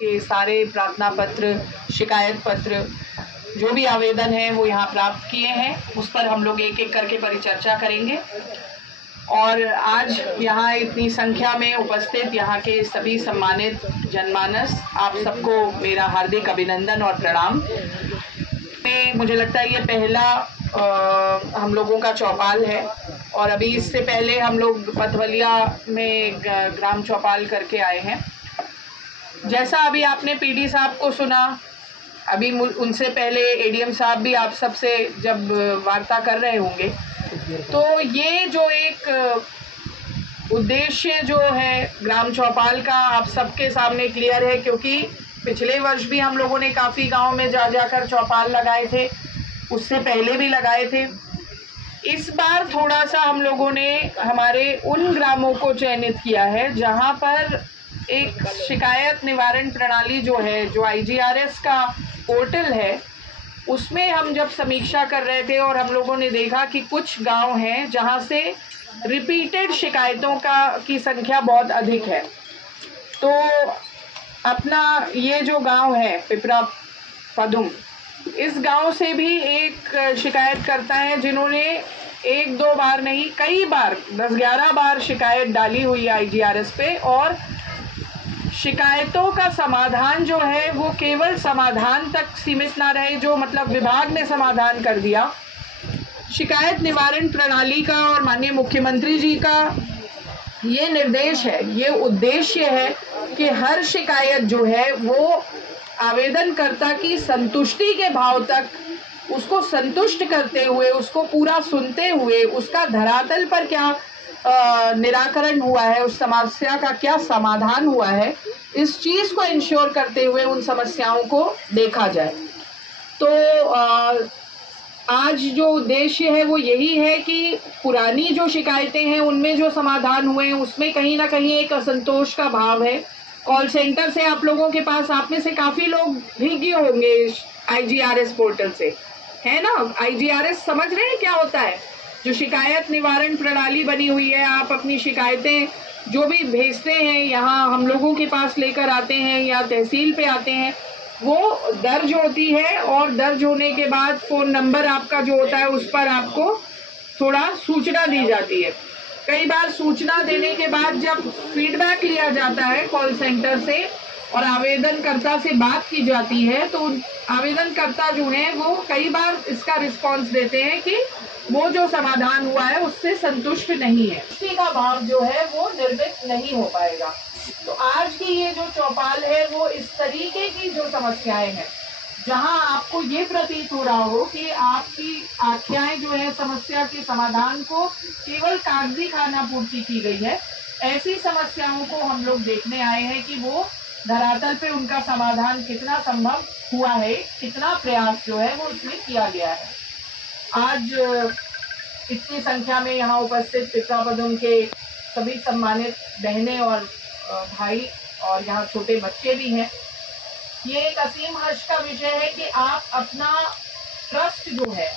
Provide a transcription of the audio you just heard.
के सारे प्रार्थना पत्र, शिकायत पत्र, जो भी आवेदन है वो यहाँ प्राप्त किए हैं। उस पर हम लोग एक एक करके परिचर्चा करेंगे। और आज यहाँ इतनी संख्या में उपस्थित यहाँ के सभी सम्मानित जनमानस, आप सबको मेरा हार्दिक अभिनंदन और प्रणाम। मुझे लगता है ये पहला हम लोगों का चौपाल है और अभी इससे पहले हम लोग पथवलिया में ग्राम चौपाल करके आए हैं। जैसा अभी आपने पीडी साहब को सुना, अभी उनसे पहले एडीएम साहब भी आप सबसे जब वार्ता कर रहे होंगे, तो ये जो एक उद्देश्य जो है ग्राम चौपाल का आप सबके सामने क्लियर है, क्योंकि पिछले वर्ष भी हम लोगों ने काफ़ी गांव में जाकर चौपाल लगाए थे, उससे पहले भी लगाए थे। इस बार थोड़ा सा हम लोगों ने हमारे उन ग्रामों को चयनित किया है जहां पर एक शिकायत निवारण प्रणाली जो है, जो आईजीआरएस का पोर्टल है, उसमें हम जब समीक्षा कर रहे थे और हम लोगों ने देखा कि कुछ गांव हैं जहां से रिपीटेड शिकायतों की संख्या बहुत अधिक है। तो अपना ये जो गांव है पिपरा पदुम, इस गांव से भी एक शिकायत करता है जिन्होंने एक दो बार नहीं, कई बार 10-11 बार शिकायत डाली हुई है आईजीआरएस पे, और शिकायतों का समाधान जो है वो केवल समाधान तक सीमित ना रहे, जो मतलब विभाग ने समाधान कर दिया। शिकायत निवारण प्रणाली का और माननीय मुख्यमंत्री जी का ये निर्देश है, ये उद्देश्य है कि हर शिकायत जो है वो आवेदनकर्ता की संतुष्टि के भाव तक उसको संतुष्ट करते हुए, उसको पूरा सुनते हुए, उसका धरातल पर क्या निराकरण हुआ है, उस समस्या का क्या समाधान हुआ है, इस चीज को इंश्योर करते हुए उन समस्याओं को देखा जाए। तो आज जो उद्देश्य है वो यही है कि पुरानी जो शिकायतें हैं उनमें जो समाधान हुए हैं उसमें कहीं ना कहीं एक असंतोष का भाव है। कॉल सेंटर से आप लोगों के पास, आप में से काफी लोग भी गए होंगे आईजीआरएस पोर्टल से, है ना? आईजीआरएस समझ रहे हैं क्या होता है? जो शिकायत निवारण प्रणाली बनी हुई है, आप अपनी शिकायतें जो भी भेजते हैं यहाँ हम लोगों के पास लेकर आते हैं या तहसील पे आते हैं, वो दर्ज होती है और दर्ज होने के बाद फोन नंबर आपका जो होता है उस पर आपको थोड़ा सूचना दी जाती है। कई बार सूचना देने के बाद जब फीडबैक लिया जाता है कॉल सेंटर से और आवेदनकर्ता से बात की जाती है, तो आवेदनकर्ता जो है वो कई बार इसका रिस्पॉन्स देते हैं कि वो जो समाधान हुआ है उससे संतुष्ट नहीं है, उसी का भाव जो है वो निर्मित नहीं हो पाएगा। तो आज की ये जो चौपाल है वो इस तरीके की जो समस्याएं हैं, जहां आपको ये प्रतीत हो रहा हो कि आपकी आख्याएं जो है समस्या के समाधान को केवल कागजी खाना पूर्ति की गई है, ऐसी समस्याओं को हम लोग देखने आए हैं कि वो धरातल पे उनका समाधान कितना संभव हुआ है, कितना प्रयास जो है वो उसमें किया गया है। आज इतनी संख्या में यहाँ उपस्थित पिपरा पदुम के सभी सम्मानित बहनें और भाई और यहाँ छोटे बच्चे भी हैं, ये एक असीम हर्ष का विषय है कि आप अपना ट्रस्ट जो है